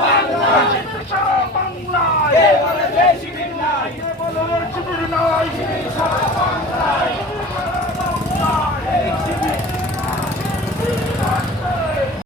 Bangla